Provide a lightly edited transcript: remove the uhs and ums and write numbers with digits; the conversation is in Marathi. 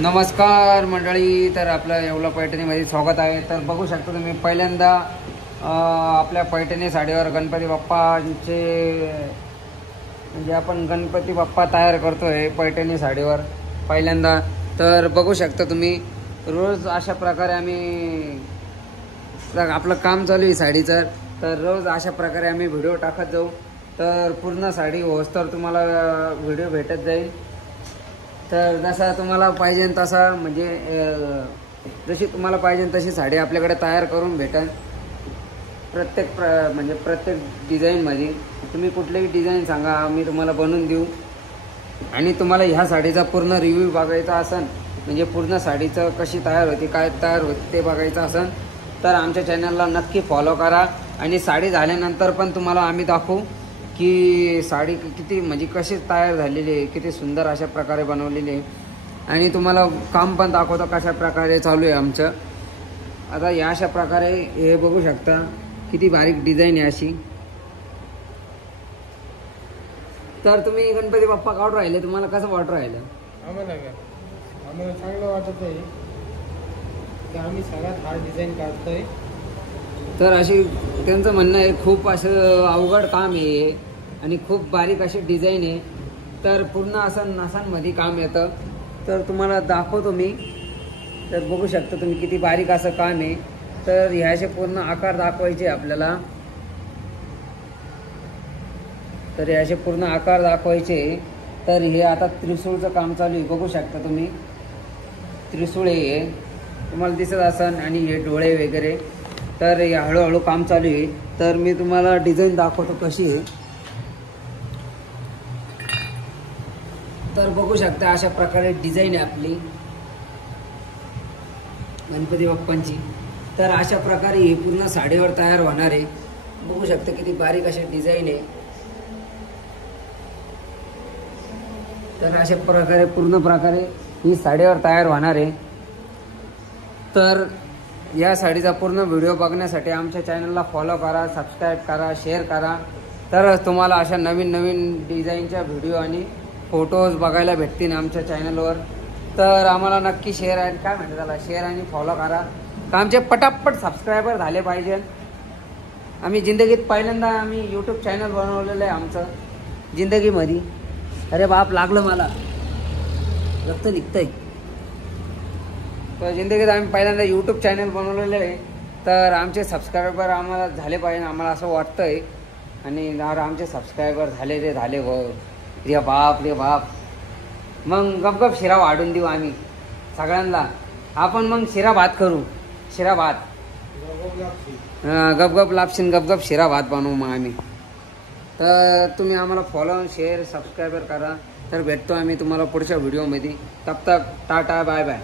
नमस्कार मंडळी, तर आपलं येवला पैठणीमध्ये स्वागत आहे। तर बघू शकता तुम्ही पहिल्यांदा आपल्या पैठणी साडीवर गणपती बाप्पांचे म्हणजे आपण गणपती बाप्पा तयार करतोय पैठणी साडीवर पहिल्यांदा। तर बघू शकता तुम्ही रोज अशा प्रकारे आम्ही आपलं काम चालू आहे साडीचं। तर रोज अशा प्रकारे आम्ही व्हिडिओ टाकत जाऊ, तर पूर्ण साडी होस तर तुम्हाला व्हिडिओ भेटत जाईल। तर जसा तुम्हाला पाहिजे तसा म्हणजे जशी तुम्हाला पाहिजे तशी साडी आपल्याकडे तयार करून भेटेल। प्रत्येक डिझाईनमध्ये तुम्ही कुठलीही डिझाईन सांगा, आम्ही तुम्हाला बनवून देऊ। आणि तुम्हाला ह्या साडीचा पूर्ण रिव्ह्यू बघायचा असेल, म्हणजे पूर्ण साडीचं कशी तयार होती, काय तयार होते ते बघायचं असेल, तर आमच्या चॅनलला नक्की फॉलो करा। आणि साडी झाल्यानंतर पण तुम्हाला आम्ही दाखवू की साडी किती म्हणजे कशी तयार झालेली आहे, किती सुंदर अशा प्रकारे बनवलेली आहे। आणि तुम्हाला काम पण दाखवतो कशा प्रकारे चालू आहे आमचं। आता या अशा प्रकारे हे बघू शकता किती बारीक डिझाईन आहे अशी। तर तुम्ही गणपती बाप्पा काढून राहिले, तुम्हाला कसं वाटू राहिलं? आम्हाला चांगलं वाटत आहे की आम्ही सगळ्यात हार्ड डिझाईन काढतोय। तर अशी त्यांचं म्हणणं आहे खूप असं अवघड काम आहे आणि खूप बारीक अशी डिझाईन आहे, तर पूर्ण असं नसांमध्ये काम येतं। तर तुम्हाला दाखवतो मी, तर बघू शकता तुम्ही किती बारीक असं काम आहे। तर ह्याचे पूर्ण आकार दाखवायचे आपल्याला, तर ह्याचे पूर्ण आकार दाखवायचे। तर हे आता त्रिशूळचं काम चालू आहे, बघू शकता तुम्ही त्रिशूळ हे तुम्हाला दिसत असेल, आणि हे डोळे वगैरे। तर हे हळूहळू काम चालू आहे। तर मी तुम्हाला डिझाईन दाखवतो कशी आहे। तर बघू शकता अशा प्रकारे डिझाईन आहे आपली गणपती बाप्पांची। तर अशा प्रकारे ही पूर्ण साडीवर तयार होणार आहे। बघू शकता किती बारीक अशी डिझाईन आहे। तर अशा प्रकारे पूर्ण प्रकारे ही साडीवर तयार होणार आहे। तर या साडीचा पूर्ण व्हिडिओ बघण्यासाठी आमच्या चॅनलला फॉलो करा, सबस्क्राईब करा, शेअर करा। तर तुम्हाला अशा नवीन नवीन डिझाईनच्या व्हिडिओ आणि फोटोज बघायला भेटतील आमच्या चॅनलवर। तर आम्हाला नक्की शेअर आणि काय म्हणते त्याला शेअर आणि फॉलो करा, तर आमचे पटापट सबस्क्रायबर झाले पाहिजे। आम्ही जिंदगीत पहिल्यांदा आम्ही यूट्यूब चॅनल बनवलेलं आहे आमचं जिंदगीमध्ये। अरे बाप, लागलं मला, रक्त निघतंय। तर जिंदगीत आम्ही पहिल्यांदा यूट्यूब चॅनल बनवलेलं आहे, तर आमचे सबस्क्रायबर आम्हाला झाले पाहिजे, आम्हाला असं वाटतंय। आणि आमचे सबस्क्रायबर झाले हो रे बाप रे बाप। मग गपगप शिरा वाढून देऊ आम्ही सगळ्यांना। आपण मग शिरा भात करू, शिरा भात, गपगप लापशीन, गपगप शिरा भात बनवू मग आम्ही। तर तुम्ही आम्हाला फॉलो शेअर सबस्क्रायबर करा। तर भेटतो आम्ही तुम्हाला पुढच्या व्हिडिओमध्ये। तब तक टाटा बाय बाय।